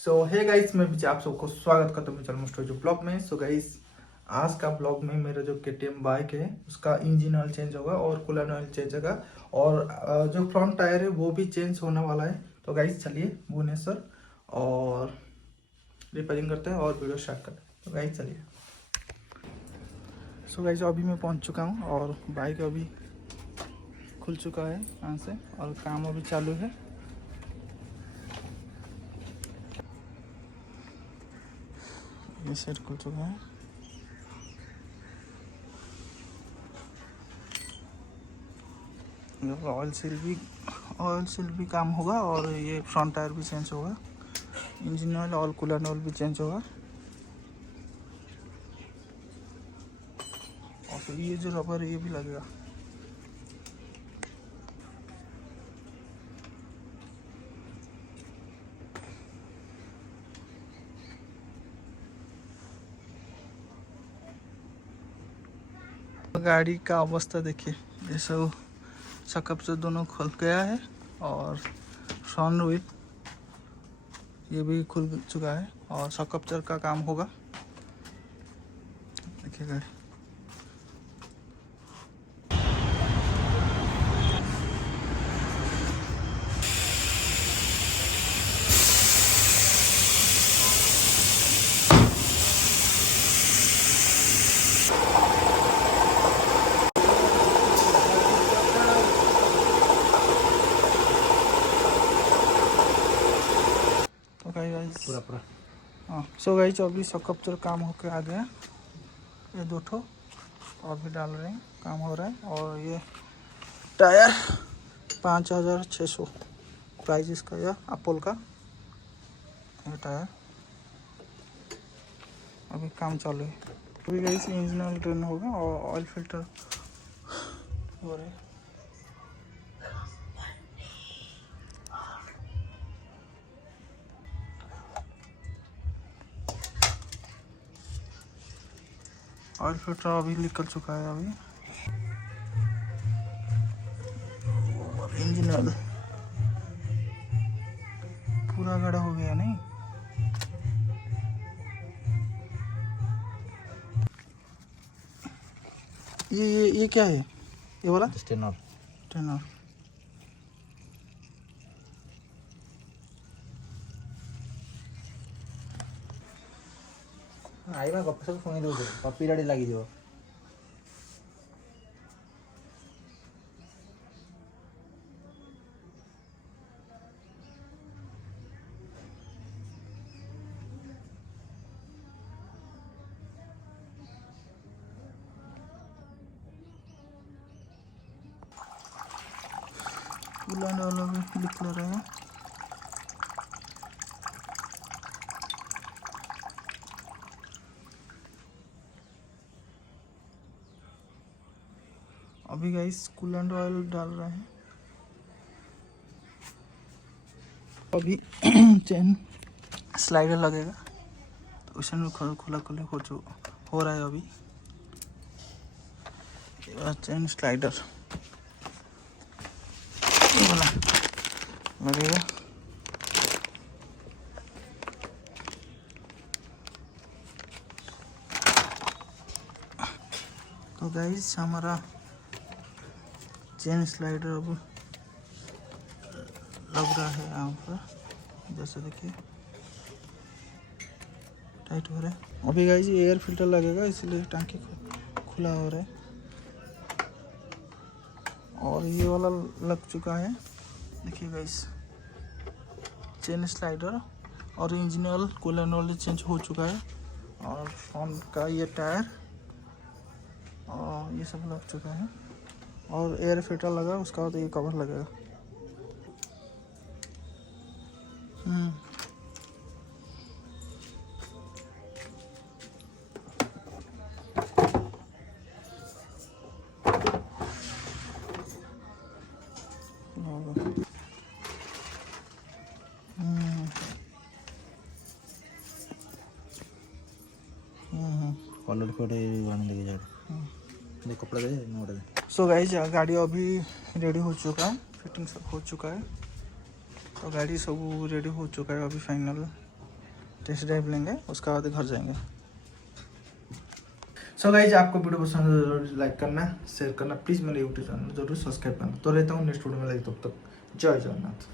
सो hey guys, मैं विजय आप सबको स्वागत करता हूँ चैनल मोस्टो जो ब्लॉग में। सो गाइस, आज का ब्लॉग में मेरा जो KTM बाइक है उसका इंजन ऑयल चेंज होगा और कूलेंट ऑयल चेंज होगा और जो फ्रंट टायर है वो भी चेंज होने वाला है। तो गाइस चलिए भुवनेश्वर और रिपेयरिंग करते हैं और वीडियो स्टार्ट करते हैं। तो गाइस चलिए। सो गाइस, अभी मैं पहुँच चुका हूँ और बाइक अभी खुल चुका है यहाँ से और काम अभी चालू है। ये सेट खुल चुका है। ऑयल सील भी काम होगा और ये फ्रंट टायर भी चेंज होगा। इंजन ऑयल और कूलेंट ऑयल भी चेंज होगा और फिर ये जो रबर है ये भी लगेगा। गाड़ी का अवस्था देखिए, ये सब सकअप से दोनों खुल गया है और फ्रंट व्हील ये भी खुल चुका है और सकअपचर का काम होगा। देखिए गाड़ी पूरा हाँ। सो गाइस, अभी सकअपचर काम होकर आ गया। ये दो ठो और भी डाल रहे हैं, काम हो रहा है। और ये टायर 5600 प्राइस इसका, यह अपोल का ये टायर। अभी काम चालू है। अभी गाइस इंजन ऑयल ट्रेन होगा और ऑयल फिल्टर हो रहा है। ऑयल फिल्टर अभी निकल चुका है। अभी इंजन ऑयल पूरा गड़ा हो गया नहीं। ये क्या है? ये वाला स्टेनर ट्रेनर। आइबा गप सब शुणी दउछ कॉपीराइट लागि जिवो। कूलेंट ऑयल भी लिख ले रहे हैं। अभी गाइस कूलेंट ऑयल डाल रहे हैं। अभी चेन स्लाइडर लगेगा तो उसमें खुला हो रहा है। अभी चेन स्लाइडर वाला लगेगा। तो गाइस, हमारा चेन स्लाइडर अब लग रहा है यहाँ पर, जैसे देखिए टाइट हो रहा है। अभी गाइस ये एयर फिल्टर लगेगा, इसलिए टांकी खुला हो रहा है। और ये वाला लग चुका है। देखिए गाइस, चेन स्लाइडर और engine oil coolant oil change हो चुका है और फ्रंट का ये टायर और ये सब लग चुका है और एयर फिल्टर लगा, उसका बाद ये कवर लगेगा। कलर कोड आने लगे जा दे कपड़ा दे नोट दे। सो गाइस, गाड़ी अभी रेडी हो चुका है, फिटिंग सब हो चुका है। तो गाड़ी सब रेडी हो चुका है अभी फाइनल। टेस्ट ड्राइव लेंगे, उसके बाद घर जाएंगे। सो गाइज, आपको वीडियो पसंद है जरूर लाइक करना, शेयर करना, प्लीज़ मेरे यूट्यूब चैनल जरूर सब्सक्राइब करना। तो रहता हूँ नेक्स्ट वीडियो में, तब तक जय जगन्नाथ।